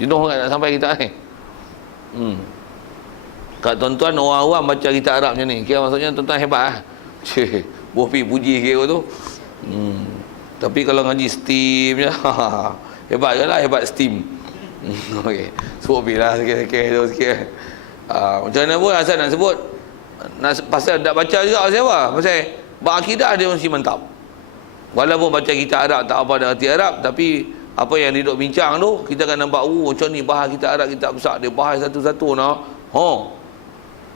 Jenuh kan nak sampai kita ni. Kat tuan-tuan orang awam baca kitab Arab macam ni, kira maksudnya tuan-tuan hebat lah. Boh pi puji kira tu. Tapi kalau ngaji steam je, hebat je lah, hebat steam. Okey, sebut pi lah sikit-sikit tu sikit. Macam mana pun asal nak sebut, pasal nak baca juga pasal apa? Pasal berakidah dia mesti mantap. Walaupun baca kitab Arab tak apa dah arti Arab, tapi apa yang dia duk bincang tu, kita akan nampak, macam ni bahas kitab Arab, kitab besar, dia bahas satu-satu nah.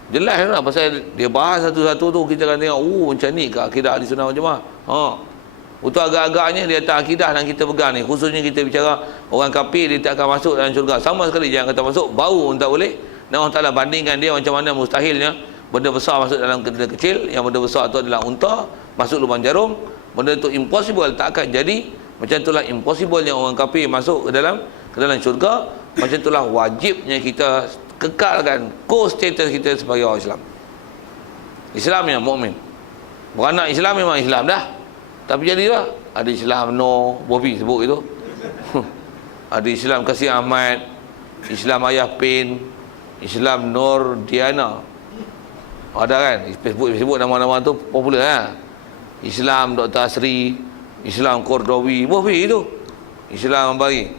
Jelas lah, pasal dia bahas satu-satu tu, kita akan tengok, macam ni ke akidah ahli sunnah wal jamaah. Untuk agak-agaknya di atas akidah yang kita pegang ni, khususnya kita bicara orang kafir dia tak akan masuk dalam syurga, sama sekali jangan kata masuk, bau pun tak boleh. Dan Allah Ta'ala bandingkan dia macam mana mustahilnya benda besar masuk dalam benda kecil, yang benda besar tu adalah unta masuk lubang jarum, benda tu impossible, tak akan jadi. Macam itulah impossible-nya orang kafir masuk ke dalam syurga. Macam itulah wajibnya kita kekalkan core status kita sebagai orang Islam. Islam yang mukmin. Beranak Islam memang Islam dah. Tapi jadilah ada Islam Bobi sebut itu. Ada Islam Kasih Ahmad, Islam Ayah Pin, Islam Nur Diana. Ada kan? Facebook nama-nama tu popular lah. Islam Dr. Asri, Islam Kordowi, Bobi itu. Islam apa lagi?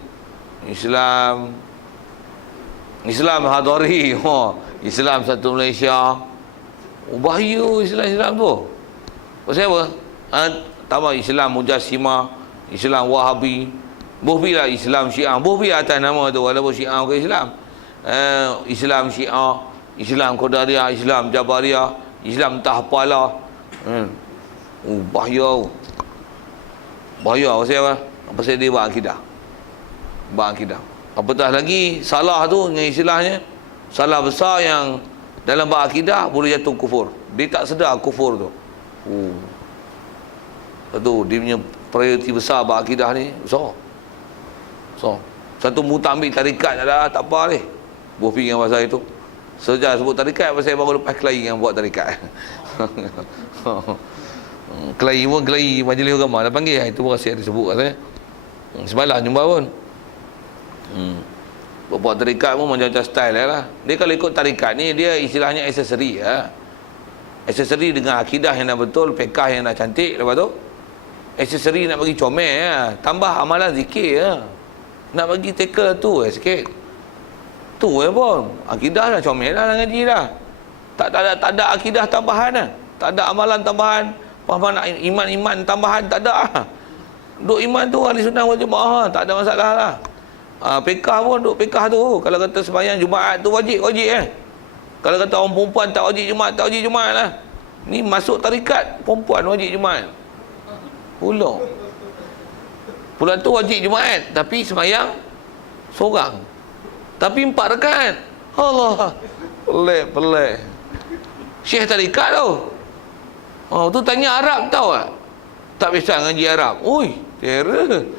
Islam Hadari, Islam Satu Malaysia. Bahaya Islam tu. Pasal apa? Tambah Islam Mujassimah, Islam Wahabi, Bobi lah Islam Syiah, Bobi atas nama tu, walaupun Syiah bukan Islam. Islam Syiah, Islam Qadariyah, Islam Jabariyah, Islam entah apalah. Bahaya. Bahaya pasal apa? Pasal dia berakidah. Apatah lagi salah tu dengan istilahnya, salah besar yang dalam berakidah boleh jatuh kufur. Dia tak sedar kufur tu. Betul, dia punya prioriti besar berakidah ni besar. Satu muta ambil tarikat dah tak apa ni. Buah fikir pasal itu. Sejak sebut tarikat pasal baru lepas kelahi yang buat tarikat. Kelahi majlis agama dah panggil, itu pun rasa disebut katanya. Semalam jumpa pun. Buat tarikat pun macam-macam style lah. Dia kalau ikut tarikat ni, dia istilahnya aksesori lah. Aksesori dengan akidah yang dah betul, fiqh yang dah cantik, lepas tu aksesori nak bagi comel lah. Tambah amalan zikir lah. Nak bagi tackle tu sikit. Tu pun akidah dah comel lah ngaji dah. Tak ada akidah tambahan lah. Tak ada amalan tambahan, pahaman iman tambahan, tak ada lah. Duk iman tu ahli sunnah wal jamaah, tak ada masalah lah. Fiqh pun duk fiqh tu. Kalau kata sembahyang Jumaat tu wajib Kalau kata orang perempuan tak wajib Jumaat lah. Ni masuk tarikat perempuan wajib Jumaat Pula tu wajib Jumaat, tapi sembahyang seorang, tapi 4 rakaat. Allah, pelik Syekh tarikat tu. Tu tanya Arab tahu tak biasa ngaji Arab. Terror.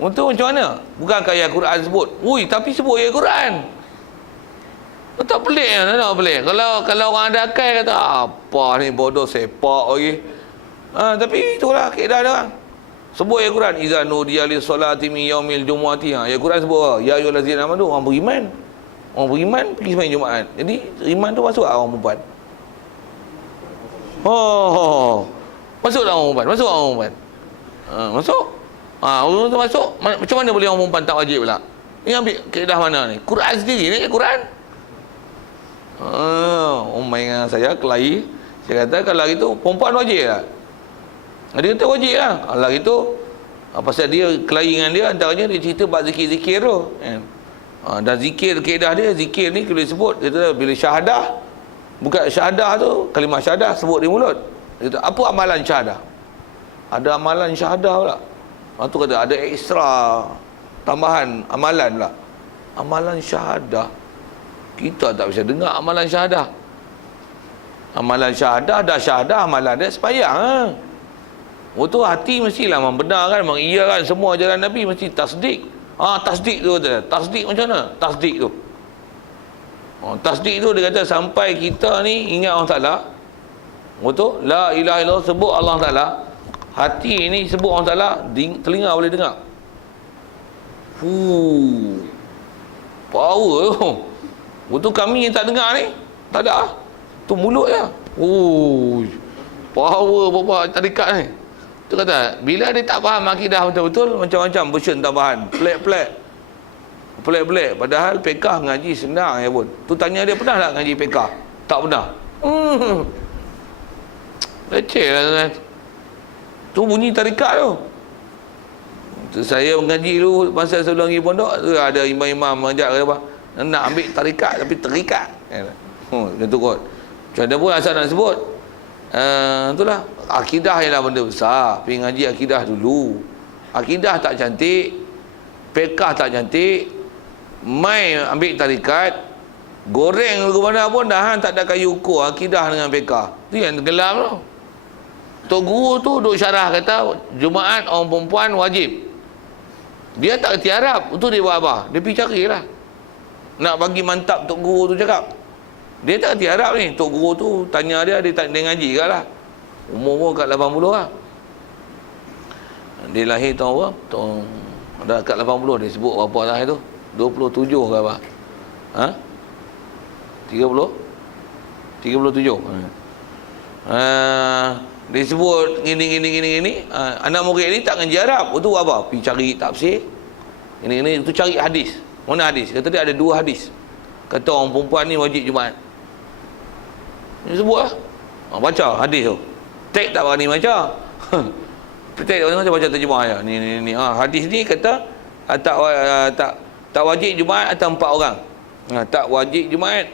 Untuk macam mana? Bukan ayat Quran sebut. Tapi sebut ayat Quran. Tak pelik kan? Tak pelik. Kalau orang ada akal kata apa ni bodoh sepak lagi. Tapi itulah kaedah dia. Sebut ayat Quran, iza nudiya lis solati min yaumil jumuati. Ayat Quran sebut ya ayyuhallazina amanu, orang beriman. Orang beriman pergi sembahyang Jumaat. Jadi iman tu masuk orang perempuan. Masuk orang perempuan. Masuk. Orang tu masuk. Macam mana boleh orang perempuan tak wajib pula? Ni ambil kaedah mana ni? Quran sendiri ni Quran. Main dengan saya kelahi. Saya kata kalau gitu perempuan wajib lah. Dia kata wajib lah. Kalau gitu pasal dia kelahi dengan dia, antaranya dia cerita bab zikir-zikir tu. Dan zikir, kaedah dia, zikir ni boleh sebut. Dia kata bila syahadah, bukan syahadah tu, kalimah syahadah sebut di mulut. Dia kata apa amalan syahadah? Ada amalan syahadah pula. Tu kata ada ekstra tambahan amalan pula. Amalan syahadah. Kita tak bisa dengar amalan syahadah. Amalan syahadah, dah syahadah, amalan dia sembahyang. Tu hati mestilah membenarkan, mengiyakan semua ajaran Nabi, mesti tasdik. Tasdik tu kata. Tasdik macam mana? Tasdik tu. Tasdik tu dia kata sampai kita ni ingat Allah Ta'ala. Betul? La ilaha illallah, sebut Allah Ta'ala. Hati ni sebut Allah Ta'ala, telinga boleh dengar. power tu. Waktu kami yang tak dengar ni, tak ada. Tu mulut je. Oh, power bapak tarikat ni. Tu kata, bila dia tak faham akidah betul-betul, macam-macam version tambahan. Pelik-pelik. Padahal pekah ngaji senang ya pun. Tu tanya dia, pernah tak ngaji pekah? Tak pernah. Leceh lah tuan. Tu bunyi tarikat tu. Tu saya mengaji dulu masa sebelum pergi pondok, tu ada imam-imam ajak kata apa? Nak ambil tarikat tapi terikat. Dia tu kot. Macam mana pun asal nak sebut. Itulah akidah ialah benda besar. Pergi ngaji akidah dulu. Akidah tak cantik, pekah tak cantik, mai ambil tarikat, goreng ke mana pun dah tak ada kayu ukur akidah dengan pekah. Tu yang tenggelam tu. Tok guru tu duk syarah kata Jumaat orang perempuan wajib. Dia tak kerti Arab. Itu dia buat apa? Dia pergi carilah. Nak bagi mantap tok guru tu cakap. Dia tak kerti Arab ni. Tok guru tu tanya dia, dia ngaji kat lah. Umur pun kat 80 lah. Dia lahir tahun apa? Dah kat 80. Dia sebut berapa tahun tu? 27 ke apa? 30? 37. Dia sebut gini. Anak murid ni tak ngaji Arab. Itu apa? Pergi cari tafsir. Ini itu cari hadis. Mana hadis? Kata dia ada 2 hadis. Kata orang perempuan ni wajib Jumaat. Dia sebut lah. Baca hadis tu. Tek tak berani baca. Tek tak berani baca terjemah je. Ni. Hadis ni kata tak wajib Jumaat atau 4 orang. Tak wajib Jumaat.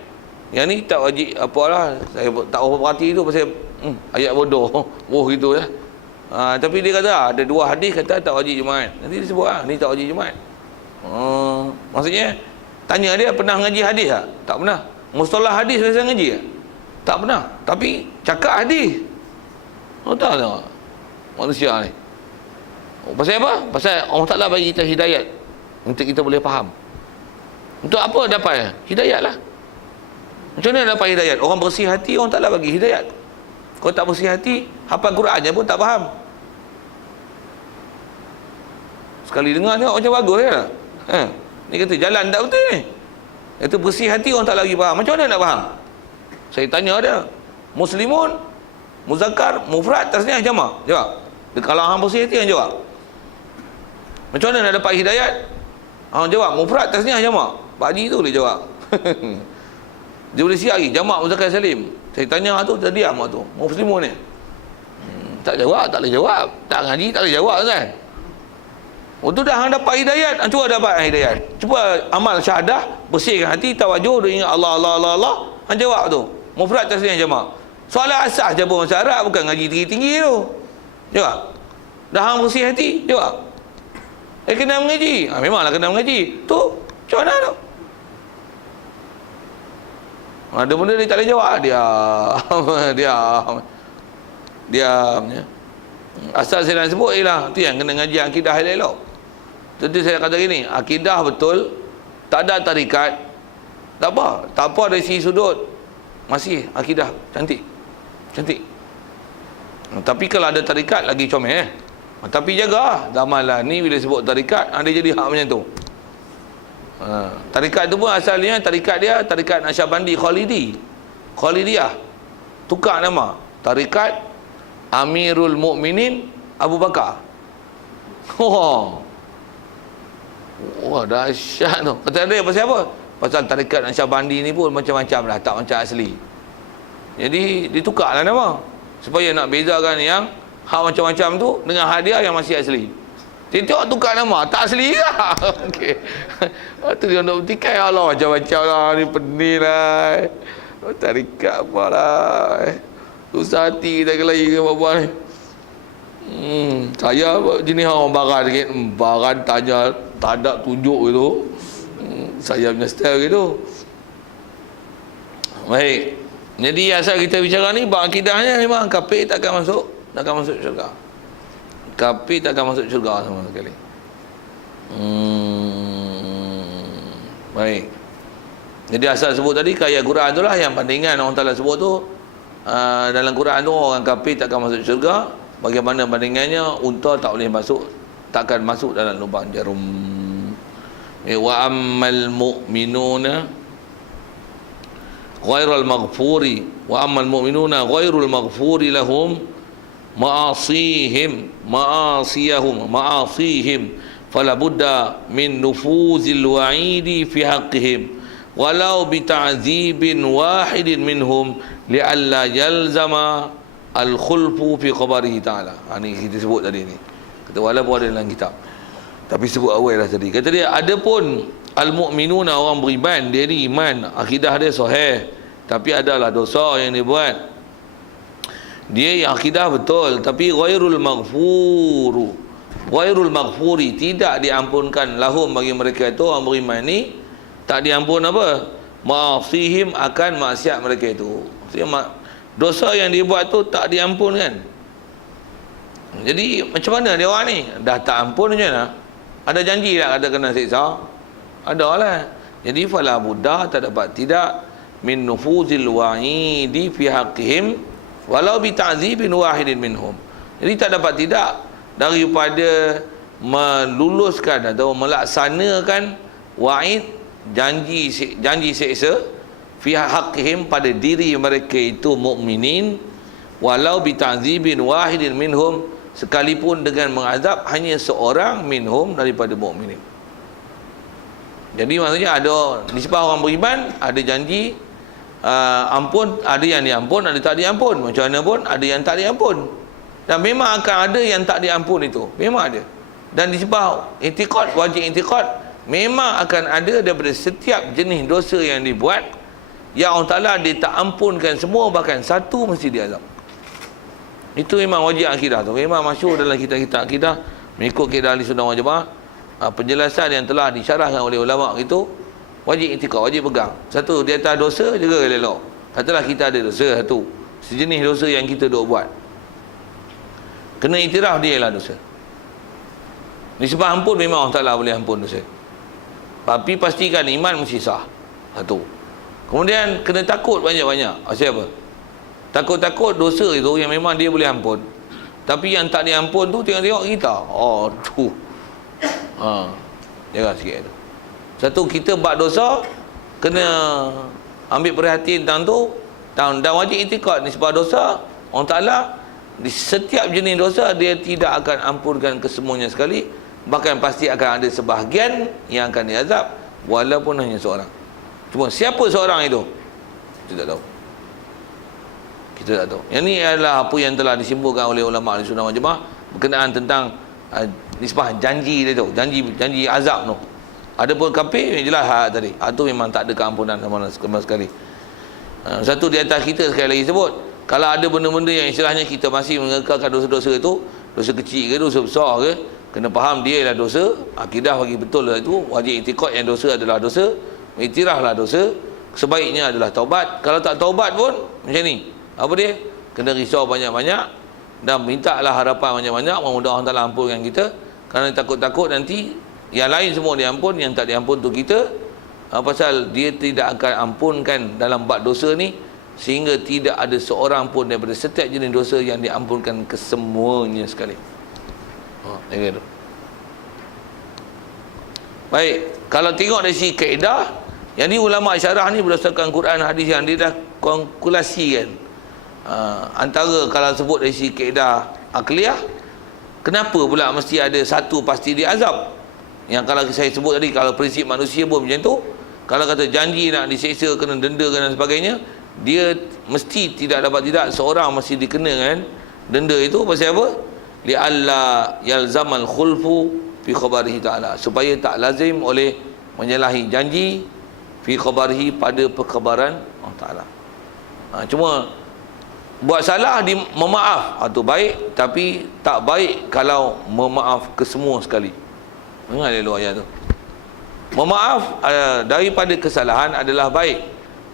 Yang ni tak wajib apalah. Saya tak perhati tu pasal ayat bodoh. Gitu ya. Tapi dia kata ada 2 hadis kata tak wajib Jumaat. Nanti dia sebut ni tak wajib Jumaat. Maksudnya tanya dia pernah ngaji hadis tak? Tak pernah. Mustalah hadis biasa ngaji tak? Tak pernah. Tapi cakap hadis. Tak tahu manusia ni. Pasal apa? Pasal Allah Ta'ala bagi kita hidayat untuk kita boleh faham. Untuk apa dapat? Hidayat lah. Macam mana dapat hidayat? Orang bersih hati, orang Ta'ala bagi hidayat. Kalau tak bersih hati, hafal Quran je pun tak faham. Sekali dengar tengok macam bagus kan? Ni kata jalan tak betul ni. Itu bersih hati orang tak lagi faham. Macam mana nak faham? Saya tanya dia. Muslimun, muzakkar, mufrad, tasniah, jamak. Jawab. Kalau hang bersih hati hang jawab. Macam mana nak dapat hidayat? Hang jawab mufrad, tasniah, jamak. Pak Haji tu boleh jawab. Dia boleh siap lagi jamak muzakkar salim. Saya tanya tu dia diam tu. Muslimun ni. Tak jawab, tak boleh jawab. Tak ngaji tak boleh jawab kan? Untuk dah hang dapat hidayat, hang cuba dapat hidayat. Cuba amal syahadah, bersihkan hati, tawajuh, dia ingat Allah. Hang jawab tu. Mufrad, tasniah, jamak. Soalan asas je pun bahasa Arab, bukan ngaji tinggi-tinggi tu. Jawab. Dah hang bersih hati, jawab. Kena mengaji. Memanglah kena mengaji. Tu, macam mana tu? Ada benda dia tak boleh jawab. Diam. Asal saya nak sebut ialah tu yang kena ngaji akidah elok. Tentu saya kata gini, akidah betul, tak ada tarikat, tak apa dari sisi sudut, masih akidah cantik. Tapi kalau ada tarikat lagi comel. Tapi jaga zaman lah ni bila sebut tarikat ada jadi hak macam tu. Tarikat tu pun asalnya tarikat Naqsyabandi Khalidiyah. Tukar nama. Tarikat Amirul Mukminin Abu Bakar. Wah, dahsyat tu. Kata dia pasal apa? Pasal tarikat Naqsyabandi ni pun macam-macam lah, tak macam asli. Jadi ditukarlah nama supaya nak bezakan yang hak macam-macam tu dengan hak dia yang masih asli. Tengok tukar nama, tak asli ke? Okey. Tu dia nak bertikai, Allah macam-macam lah ni, pening lah. Tarikat apa lah. Susah hati kita kelahi ke apa ni. Saya jenis orang baran sikit. Baran tanya, tak ada tunjuk gitu. Saya punya style gitu. Baik. Jadi asal kita bicara ni, bab akidahnya memang kafir takkan masuk syurga. Kafir takkan masuk syurga sama sekali. Baik. Jadi asal sebut tadi ayat Quran itulah yang bandingan orang Taala sebut tu. Dalam Quran tu orang kafir takkan masuk syurga. Bagaimana bandingannya? Unta tak boleh masuk, takkan masuk dalam lubang jarum. Wa ammal mu'minuna ghairul maghfuri wa ammal mu'minuna ghairul maghfuri lahum ma'asiyahum fala budda min nufuzil wa'idi fi haqqihim walau bi ta'dzibin wahidin minhum li'alla yalzama al-khulfu fi khabarihi ta'ala. Ini kita sebut tadi ni. Kata walaupun ada dalam kitab, tapi sebut awal lah tadi. Kata dia, adapun al-mu'minuna, orang beriman, dia ni iman, akidah dia sahih, tapi adalah dosa yang dia buat. Dia yang akidah betul, tapi ghairul maghfuri, tidak diampunkan lahum, bagi mereka itu orang beriman ni tak diampun apa? Ma'asihim, akan maksiat mereka itu. Maksudnya dosa yang dia buat tu tak diampunkan. Jadi macam mana dia orang ni? Dah tak ampun macam mana? Ada janji tak kata kena siksa? Ada lah. Jadi fala budda, tak dapat tidak min nufuzil wa'idi fi haqqihim walau bi ta'dzibin wahidin minhum. Jadi tak dapat tidak daripada meluluskan atau melaksanakan wa'id, janji seksa fi haqqihim, pada diri mereka itu mukminin, walau bi ta'dzibin wahidin minhum, sekalipun dengan mengazab hanya seorang minhum daripada mukminin. Jadi maksudnya ada nisbah orang beriman, ada janji ampun, ada yang diampun, ada tak diampun. Macam mana pun ada yang tak diampun. Dan memang akan ada yang tak diampun itu. Memang ada. Dan nisbah i'tiqad, wajib i'tiqad, memang akan ada daripada setiap jenis dosa yang dibuat, yang Allah Ta'ala dia tak ampunkan semua, bahkan satu mesti diazab. Itu memang wajib akidah tu. Memang masyhur dalam kitab-kitab akidah, mengikut kitab ahli sunnah wal jamaah, penjelasan yang telah disyarahkan oleh ulama itu, wajib i'tiqad, wajib pegang. Satu, di atas dosa jaga elok. Katalah kita ada dosa satu, sejenis dosa yang kita duk buat, kena iktiraf dia lah dosa. Nisbah ampun memang Allah Ta'ala boleh ampun dosa, tapi pastikan iman mesti sah. Satu. Kemudian kena takut banyak-banyak. Siapa? Takut-takut dosa itu yang memang dia boleh ampun, tapi yang tak diampun tu tengok-tengok kita. Oh tu. Jaga sikit tu. Satu, kita buat dosa, kena ambil perhatian tentang tu, dan wajib i'tiqad nisbah dosa. Allah Ta'ala di setiap jenis dosa dia tidak akan ampunkan kesemuanya sekali, bahkan pasti akan ada sebahagian yang akan diazab, walaupun hanya seorang. Cuma siapa seorang itu, kita tak tahu. Kita tak tahu. Yang ni adalah apa yang telah disimpulkan oleh ulama ahli sunnah wal jamaah berkenaan tentang nisbah janji dia tu, janji azab tu. Adapun kafir, jelas tadi, itu memang tak ada keampunan sama sekali. Satu di atas kita sekali lagi sebut, kalau ada benda-benda yang istilahnya kita masih mengekalkan dosa-dosa itu, dosa kecil ke dosa besar ke, kena faham dia ialah dosa. Akidah bagi betul lah itu, wajib i'tiqad yang dosa adalah dosa, iktiraflah dosa, sebaiknya adalah taubat. Kalau tak taubat pun macam ni, apa dia? Kena risau banyak-banyak dan mintalah harapan banyak-banyak, mudah-mudahan Allah Ta'ala ampunkan kita. Kerana takut-takut nanti yang lain semua diampun, yang tak diampun tu kita. Pasal dia tidak akan ampunkan dalam bab dosa ni, sehingga tidak ada seorang pun daripada setiap jenis dosa yang diampunkan kesemuanya sekali. Gitu. Baik, kalau tengok dari sisi kaedah, yang ni ulama syarah ni berdasarkan Quran hadis yang dia dah kalkulasikan. Antara kalau sebut dari sisi kaedah akliyah, kenapa pula mesti ada satu pasti diazab? Yang kalau saya sebut tadi, kalau prinsip manusia pun macam tu, kalau kata janji nak diseksa, kena denda dan sebagainya, dia mesti tidak dapat tidak seorang mesti dikenakan denda itu. Pasal apa? Li'alla yalzamal khulfu fi khabarihi ta'ala, supaya tak lazim oleh menyalahi janji fi khabarihi, pada perkhabaran Allah Ta'ala. Cuma buat salah di memaaf, itu baik, tapi tak baik kalau memaaf ke semua sekali. Dengar dia ayat tu. Memaaf daripada kesalahan adalah baik,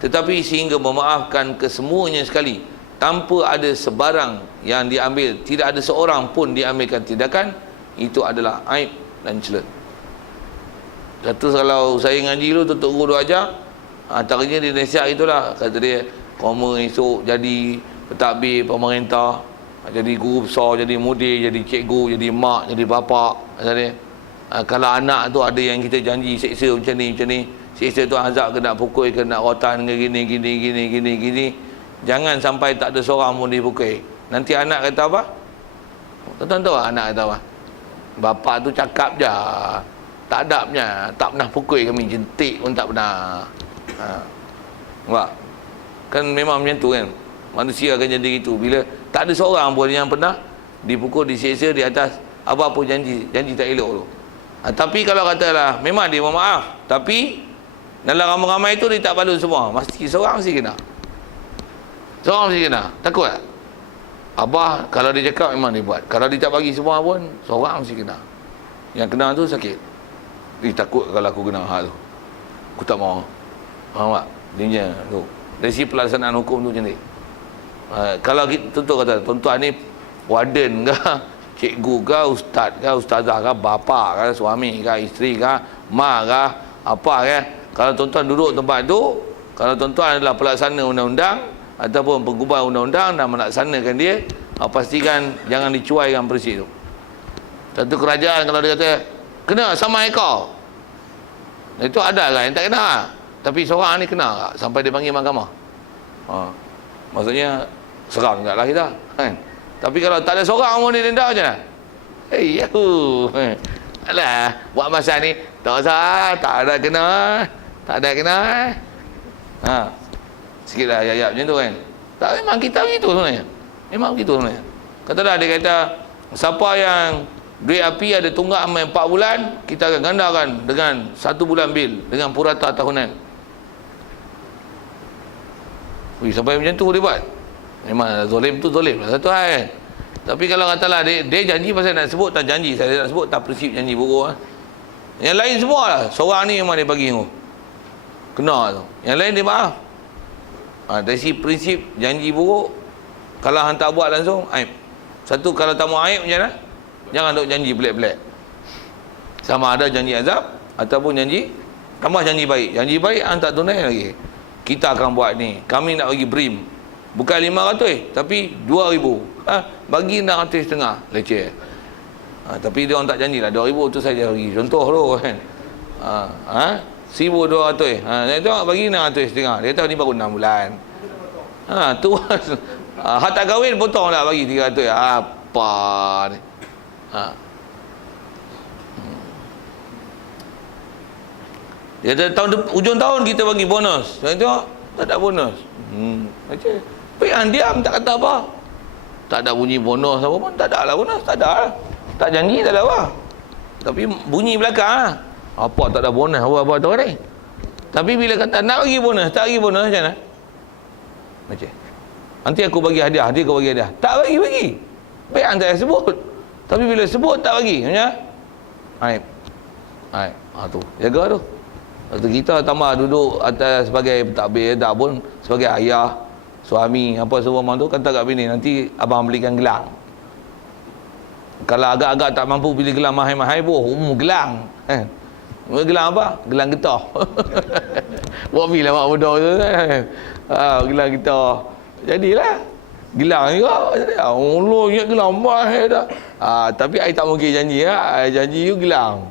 tetapi sehingga memaafkan kesemuanya sekali tanpa ada sebarang yang diambil, tidak ada seorang pun diambilkan tindakan, itu adalah aib dan cela. Satu, kalau saya ngaji dulu, tutup guru ajar, antaranya dia nasihat itulah, kata dia, koma esok jadi pentadbir pemerintah, jadi guru besar, jadi mudir, jadi cikgu, jadi mak, jadi bapa, kata dia. Kalau anak tu ada yang kita janji seksa macam ni, seksa tu azab ke nak pukul ke nak rotan ke gini. Jangan sampai tak ada seorang pun dipukul. Nanti anak kata apa? Tuan-tuan tahu anak kata apa? Bapa tu cakap je, tak adabnya, tak pernah pukul kami, jentik pun tak pernah. Nampak? Kan memang macam tu kan. Manusia akan jadi gitu. Bila tak ada seorang pun yang pernah dipukul, diseksa di atas apa-apa janji tak elok tu. Tapi kalau katalah memang dia mohon maaf, tapi dalam ramai-ramai itu dia tak balun semua, mesti seorang mesti kena. Seorang mesti kena. Takut tak? Abah kalau dia cakap memang dia buat. Kalau dia tak bagi semua pun seorang mesti kena. Yang kena tu sakit. Dia takut kalau aku kena hal tu. Aku tak mau. Faham tak? Dia tu. Dari sisi pelaksanaan hukum tu macam ni. Kalau kita kata tuan-tuan ni warden ke, cikgu ke, ustaz ke, ustazah ke, bapa ke, suami ke, isteri ke, mak ke, apa ke. Kalau tuan-tuan duduk tempat tu, kalau tuan-tuan adalah pelaksana undang-undang ataupun penggubah undang-undang dan melaksanakan dia, pastikan jangan dicuaikan perisi tu. Satu kerajaan kalau dia kata kena sama ekor, itu ada kan yang tak kena, tapi seorang ni kena sampai dia panggil mahkamah. Maksudnya seram juga lah kita kan? Tapi kalau tak ada seorang pun dia denda macam mana? Alah, buat masa ni tak usah, tak ada kena. Sikit lah ayat macam tu kan. Tak, memang kita begitu sebenarnya. Memang begitu sebenarnya. Katalah dia kata siapa yang duit api ada tunggak sampai 4 bulan, kita akan gandakan dengan 1 bulan bil dengan purata tahunan. Sampai macam tu dia buat. Memang zalim tu zalim lah satu hal kan. Tapi kalau katalah dia janji pasal nak sebut, tak janji saya nak sebut, tak prinsip janji buruk lah. Yang lain semua lah, seorang ni memang dia bagi tu kena tu. Yang lain dia maaf. Dari si prinsip janji buruk, kalau hang tak buat langsung aib. Satu, kalau tak mau aib macam mana? Jangan duk janji pelik-pelik. Sama ada janji azab ataupun janji tambah janji baik. Janji baik hang tak tunai lagi. Kita akan buat ni, kami nak bagi brim. Bukan 500 tapi 2,000. Bagi 650, leceh. Tapi dia orang tak janjilah 2,000 tu saja bagi. Contoh tu kan. 1,200. Dia tengok bagi 650. Dia tahu ni baru 6 bulan. Tu hak tak kahwin potong lah bagi 300. Apa ni? Dia kata hujung tahun kita bagi bonus. Saya tengok tak ada bonus. Macam tapi yang diam tak kata apa. Tak ada bunyi bonus apa pun, tak ada lah bonus, tak ada lah. Tak janji tak ada apa. Tapi bunyi belakang lah. Apa tak ada bonus apa tu ni. Tapi bila kata nak bagi bonus, tak bagi bonus macam mana? Macam nanti aku bagi hadiah, nanti aku bagi hadiah. Tak bagi. Baik anda sebut. Tapi bila sebut tak bagi, macam aib. Tu. Jaga tu. Waktu kita tambah duduk atas sebagai pentadbir, tak pun sebagai ayah, suami, apa semua orang tu kata kat bini, nanti abang belikan gelang. Kalau agak-agak tak mampu beli gelang mahal-mahal pun, gelang. Gelang apa? Gelang getah. Buat bila mak muda tu kan. Gelang getah. Jadilah. Gelang juga. Allah ingat gelang mahal dah. Tapi I tak mungkin janji lah. I janji you gelang.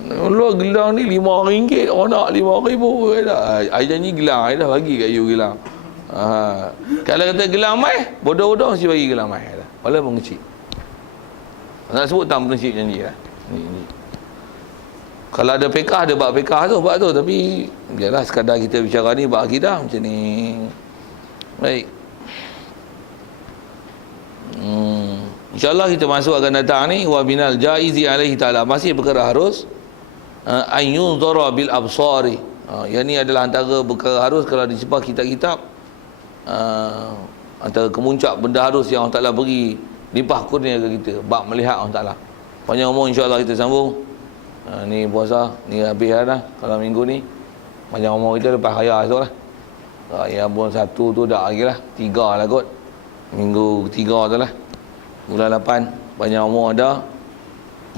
Allah gelang ni RM5. Orang nak RM5,000. I janji gelang. I dah bagi kat you gelang. Kalau kata gelang mai, bodoh-bodoh mesti bagi gelang mai dah. Walaupun kecil. Nak sebut tak prinsip janji lah. Ni. Kalau ada pekah, ada bab pekah tu, bab tu. Tapi biarlah sekadar kita bicara ni bab akidah macam ni. Baik. InsyaAllah kita masuk akan datang ni wa binal jaizi alaihi ta'ala. Masih perkara harus ayyunzara bil absari. Yang ni adalah antara perkara harus kalau disebut kitab-kitab, antara kemuncak benda harus yang Allah Ta'ala beri limpah kurnia ke kita, bab melihat Allah Ta'ala. Panjang umur insyaAllah kita sambung. Ni puasa, ni habis dah kalau minggu ni. Panjang umur kita lepas raya esok lah. Raya pun 1 tu dah lagi lah, 3 lah kot. Minggu 3 tu lah, bulan 8. Panjang umur ada,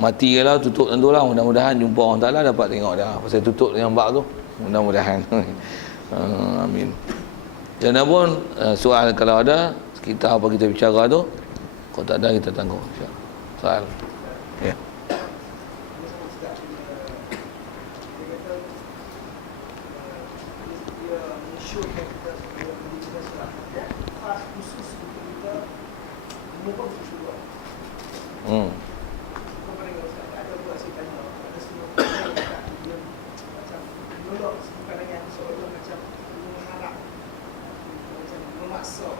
mati lah, tutup tentu lah. Mudah-mudahan jumpa orang Ta'ala dapat tengok dah. Pasal tutup dengan bab tu, mudah-mudahan. Amin. Jangan pun soal kalau ada, kita apa kita bicara tu, kalau tak ada kita tangguh. Soal. Ya. show-nya kita supaya menjadi cerdas ya, khas khusus untuk kita menyokong syurga. Kau pernah Ustaz, ada buat saya tanya, ada semua orang yang dia macam menolak pandangan seolah macam mengharap, macam memaksa.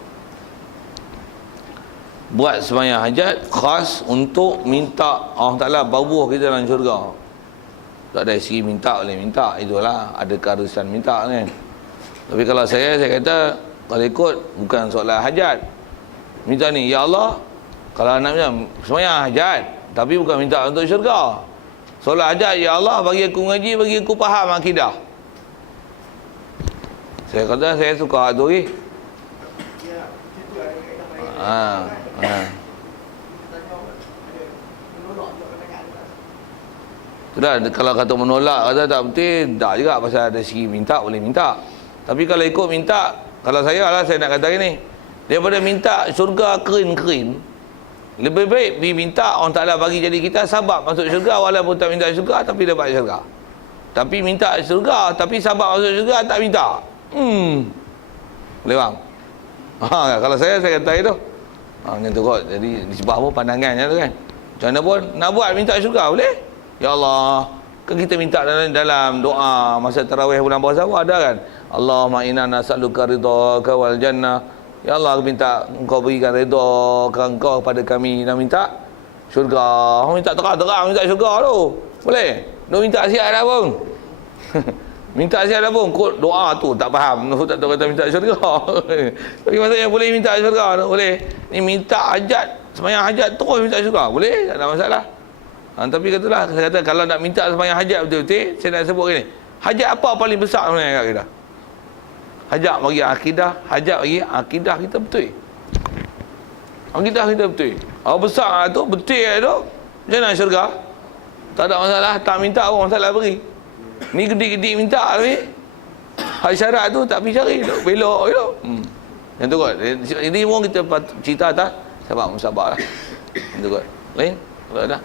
Buat sembahyang hajat khas untuk minta Allah Ta'ala bawa kita dalam syurga. Tak ada segi minta boleh minta, itulah ada keharusan minta kan. Tapi kalau saya kata kalau ikut bukan soalan hajat. Minta ni, ya Allah, kalau nak macam sembahyang hajat tapi bukan minta untuk syurga. Solat hajat, ya Allah bagi aku ngaji, bagi aku faham akidah. Saya kata saya suka tu ni. Ya, itu ada kaedah baik. Sudah, kalau kata menolak, kata tak betul, tak juga pasal ada segi minta, boleh minta. Tapi kalau ikut minta, kalau saya lah, saya nak kata gini, daripada minta syurga kering-kering, lebih baik pergi minta orang Ta'ala bagi jadi kita sabab masuk syurga, walaupun tak minta syurga, tapi dapat syurga. Tapi minta syurga, tapi sabab masuk syurga, tak minta. Boleh bang? Kalau saya kata itu. Macam tu kot. Jadi, disebab apa pandangannya tu kan. Macam mana pun, nak buat minta syurga, boleh? Ya Allah, kan kita minta dalam doa masa tarawih bulan puasa ada kan, Allahumma inna nas'aluka ridhaka wal jannah. Ya Allah, aku minta engkau berikan redha engkau kepada kami. Nak minta syurga, minta terang-terang minta syurga tu, boleh? Nak minta siap dah pun. Minta siap dah pun, kod doa tu tak faham, tak tahu kata minta syurga. Tapi maksudnya boleh minta syurga tu, boleh. Ni minta hajat, sembahyang hajat terus minta syurga, boleh, tak ada masalah. Tapi katalah, saya kata kalau nak minta sembahyang hajat betul-betul, saya nak sebut gini. Hajat apa paling besar sebenarnya kat kita? Hajat bagi akidah, hajat bagi akidah kita betul. Akidah kita betul. Apa besar tu, betul tu, macam mana syurga? Tak ada masalah, tak minta pun masalah beri. Ni gede-gede minta tapi hak syarat tu tak pergi cari, belok tu. Yang tu kot. Ini pun kita cerita atas sabar musabak lah. Yang tu kot. Lain? Kalau ada?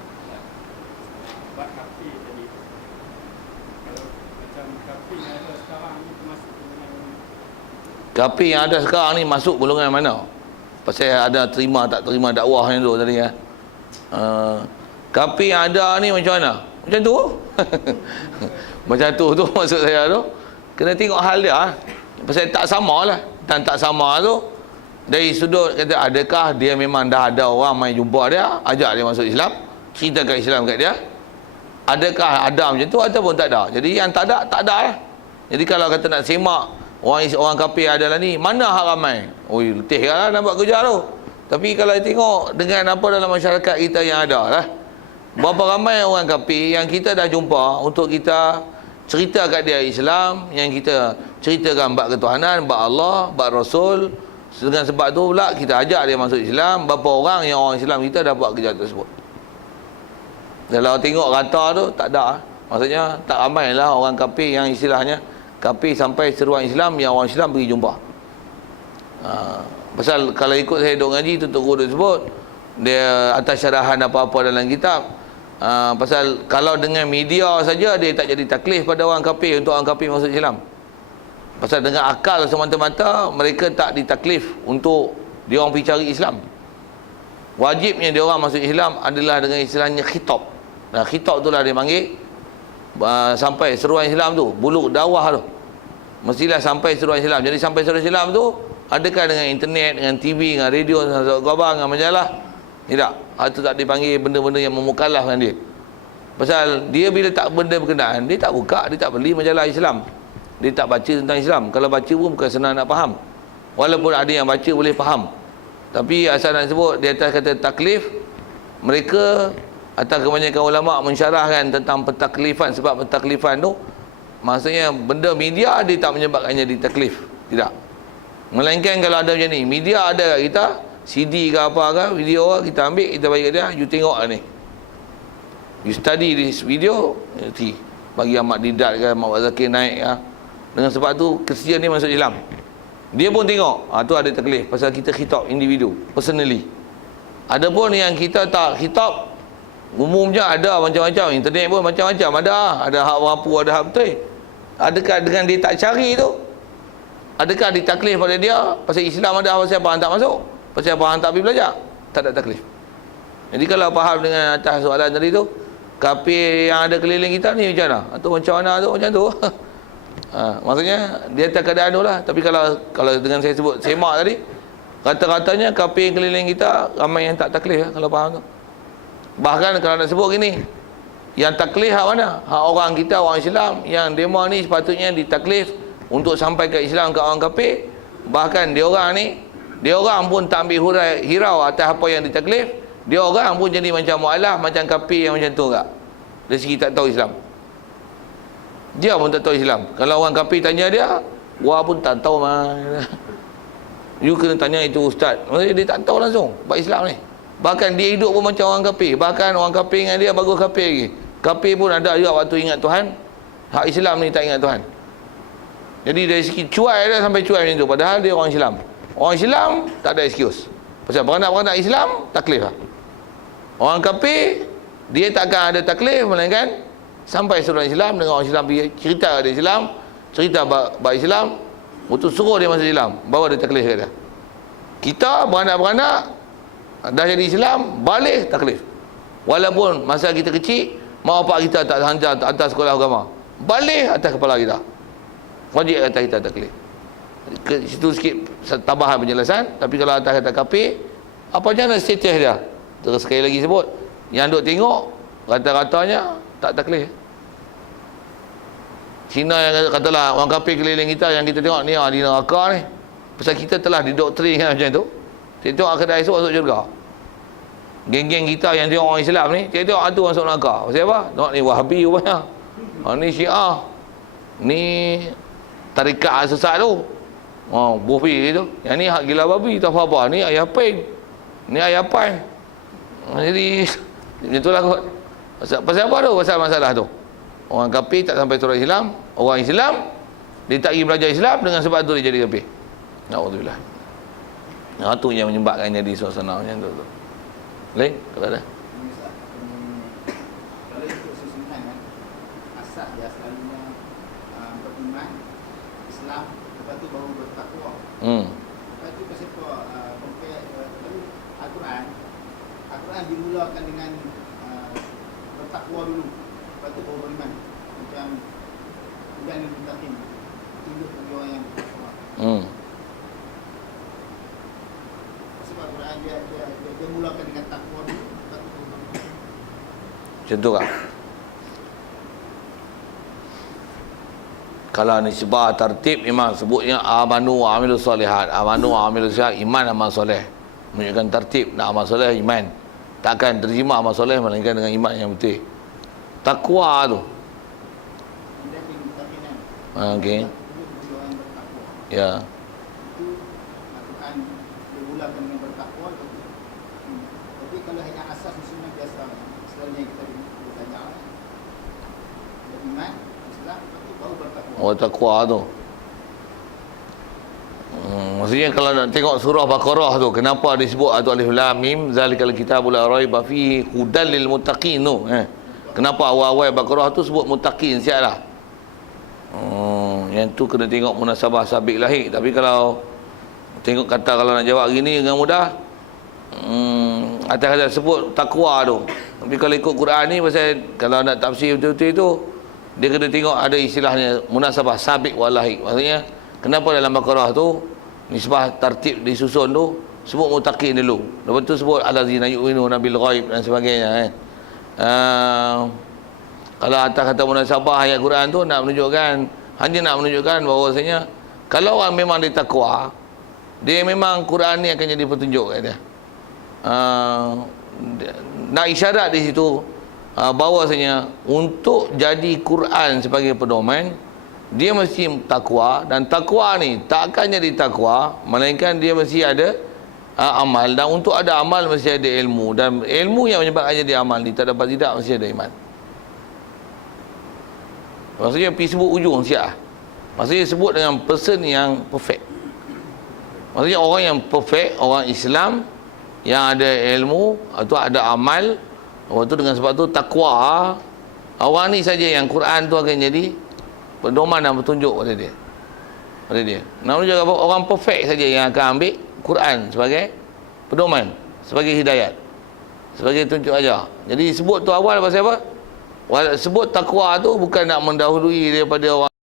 Kapi yang ada sekarang ni masuk golongan mana? Pasal ada terima tak terima dakwah yang tu tadi ya. Kapi yang ada ni macam mana? Macam tu. Macam tu maksud saya tu. Kena tengok hal dia. Pasal tak samalah. Dan tak sama tu dari sudut kata adakah dia memang dah ada orang mai jumpa dia, ajak dia masuk Islam, ceritakan Islam kat dia. Adakah ada macam tu ataupun tak ada? Jadi yang tak ada lah. Jadi kalau kata nak semak orang kafir adalah ni, mana hak ramai? Oi, letih lah nak buat kerja tu. Tapi kalau tengok dengan apa dalam masyarakat kita yang ada lah, berapa ramai orang kafir yang kita dah jumpa untuk kita cerita kat dia Islam, yang kita ceritakan bab ketuhanan, bab Allah, bab Rasul. Dengan sebab tu pula kita ajak dia masuk Islam. Berapa orang yang orang Islam kita dah buat kerja tersebut. Kalau tengok rata tu tak ada. Maksudnya tak ramai lah orang kafir yang istilahnya kafir sampai seruan Islam yang orang Islam pergi jumpa. Pasal kalau ikut saya duk ngaji tu guru sebut dia atas syarahan apa-apa dalam kitab. Pasal kalau dengan media saja dia tak jadi taklif pada orang kafir untuk orang kafir masuk Islam. Pasal dengan akal semata-mata mereka tak ditaklif untuk dia orang pergi cari Islam. Wajibnya dia orang masuk Islam adalah dengan istilahnya khitab. Nah, khitab itulah dia panggil sampai seruan Islam tu, buluk dakwah tu. Mestilah sampai seruan Islam. Jadi sampai seruan Islam tu adakah dengan internet, dengan TV, dengan radio, dengan khabar, dengan majalah? Tidak. Itu tak dipanggil benda-benda yang memukallafkan dia. Pasal dia bila tak benda berkenaan, dia tak buka, dia tak beli majalah Islam. Dia tak baca tentang Islam. Kalau baca pun bukan senang nak faham. Walaupun ada yang baca boleh faham. Tapi asal nak sebut di atas kata taklif, mereka atau kebanyakan ulama mensyarahkan tentang pentaklifan. Sebab pentaklifan tu maksudnya benda media dia tak menyebabkannya ditaklif. Tidak. Melainkan kalau ada macam ni, media ada kat kita, CD ke apa ke, video kita ambil, kita bagi kat dia, you tengok lah ni, you study this video, bagi Ahmad Didat ke, Ahmad Zakir naik ke. Dengan sebab tu Kristian ni masuk Islam, dia pun tengok. Tu ada taklif pasal kita khitab individu personally. Ada pun yang kita tak khitab umumnya, ada macam-macam. Internet pun macam-macam, ada hak mampu, ada hak betul. Adakah dengan dia tak cari tu Adakah ditaklif pada dia pasal Islam ada, pasal apa hang tak masuk, pasal apa hang tak pergi belajar? Tak ada taklif. Jadi kalau faham dengan atas soalan tadi tu, kafir yang ada keliling kita ni macam mana? Atau macam mana tu, macam tu. Maksudnya dia tak keadaan tu lah. Tapi kalau dengan saya sebut semak tadi, kata-katanya kafir keliling kita ramai yang tak taklif lah, kalau faham tu. Bahkan kalau nak sebut gini, yang taklif hak mana? Hak orang kita, orang Islam. Yang demo ni sepatutnya ditaklif untuk sampai ke Islam, ke orang kafir. Bahkan dia orang pun tak ambil hirau atas apa yang ditaklif. Dia orang pun jadi macam mu'alaf, macam kafir yang macam tu enggak. Dari segi tak tahu Islam. Dia pun tak tahu Islam. Kalau orang kafir tanya dia, gua pun tak tahu mah. You kena tanya itu ustaz. Maksudnya dia tak tahu langsung bab Islam ni. Bahkan dia hidup pun macam orang kafir. Bahkan orang kafir dengan dia bagus kafir lagi. Kafir pun ada juga waktu ingat Tuhan. Hak Islam ni tak ingat Tuhan. Jadi dari segi cuai dah sampai cuai macam tu. Padahal dia orang Islam. Orang Islam tak ada excuse. Pasal beranak-beranak Islam, taklif lah. Orang kafir, dia takkan ada taklif, melainkan sampai seorang Islam dengan orang Islam pergi cerita dia Islam, cerita bab Islam, untuk suruh dia masuk Islam, bawa dia taklif kat dia. Kita beranak-beranak dah jadi Islam, balik taklif. Walaupun masa kita kecil, mak bapak kita tak hantar atas sekolah agama, balik atas kepala kita. Wajib atas kita taklif. Ke situ sikit tambahan penjelasan. Tapi kalau atas kata kafir, apa macam mana status dia? Terus sekali lagi sebut, yang duk tengok rata-ratanya tak taklif. Cina yang katalah orang kafir keliling kita, yang kita tengok ni di neraka ni, pasal kita telah didoktrinkan macam tu. Tengok akhir esok masuk syurga. Geng-geng kita yang tengok orang Islam ni, tengok tu masuk neraka. Pasal apa? Tengok ni Wahabi rupanya, ni Syiah, ni tarikat sesat tu, Bufi tu. Yang ni hak gila babi, tak apa-apa. Ni ayah pen, ni ayah pai. Jadi macam tu lah kot. Pasal apa tu? Pasal masalah tu. Orang kafir tak sampai surah Islam. Orang Islam, dia tak pergi belajar Islam, dengan sebab tu dia jadi kafir. Na'udzubillah. Itu yang menyebabkan jadi suasana macam tu. Lain? Kalau ada? Kalau ikut susunan kan, asas dia selalunya beriman, Islam, lepas tu baru bertakwa. Lepas tu pasal apa, compare Al-Quran dimulakan dengan bertakwa dulu, lepas tu baru beriman. Macam dan mutakin, tunjuk bagi orang yang bertakwa. Sebab Al-Quran dia mulakan dengan takwa dulu, lepas tu baru beriman. Macam tu kah? Kalau nisbah tertib memang sebutnya amanu wa amilus solihat. Amanu wa amilus solihat, iman amal soleh. Menunjukkan tertib, nak amal soleh iman. Takkan terima amal soleh melainkan dengan iman yang betul. Takwa tu. Okey. Ya. Itu Al-Quran dia mulakan dengan bertakwa. Tapi kalau hanya asas susunan biasa, selalunya kita belajar beriman, Islam, lepas tu baru bertakwa. Oh, takwa tu. Maksudnya kalau nak tengok surah Baqarah tu, kenapa disebut alif lam mim zalikal kitabul la raiba fihi hudal lil muttaqin tu, kenapa awal-awal Baqarah tu sebut muttaqin siaplah. Yang tu kena tengok munasabah sabiq lahir. Tapi kalau tengok kata, kalau nak jawab gini dengan mudah, atas kata sebut takwa tu. Tapi kalau ikut Quran ni, pasal kalau nak tafsir betul-betul tu, dia kena tengok ada istilahnya munasabah sabiq wal lahir. Maksudnya kenapa dalam Baqarah tu nisbah tertib disusun tu sebut muttaqin dulu, lepas tu sebut allazina yu'minuna bil ghaib dan sebagainya. Kalau atas kata munasabah ayat Quran tu nak menunjukkan bahawasanya kalau orang memang dia takwa, dia memang Quran ni akan jadi petunjuk kat dia. Nak isyarat di situ bahawasanya untuk jadi Quran sebagai pedoman, dia mesti takwa, dan takwa ni tak akan jadi takwa melainkan dia mesti ada amal, dan untuk ada amal mesti ada ilmu, dan ilmu yang menyebabkan jadi amal ni tak dapat tidak mesti ada iman. Maksudnya pergi sebut ujung siap. Maksudnya sebut dengan person yang perfect. Maksudnya orang yang perfect, orang Islam yang ada ilmu atau ada amal, waktu dengan sebab tu takwa, orang ni saja yang Quran tu akan jadi pedoman dan petunjuk pada dia. pada dia. Namun juga orang perfect saja yang akan ambil Quran sebagai pedoman, sebagai hidayat, sebagai tunjuk ajar. Jadi sebut tu awal pasal apa? Sebut takwa tu bukan nak mendahului daripada orang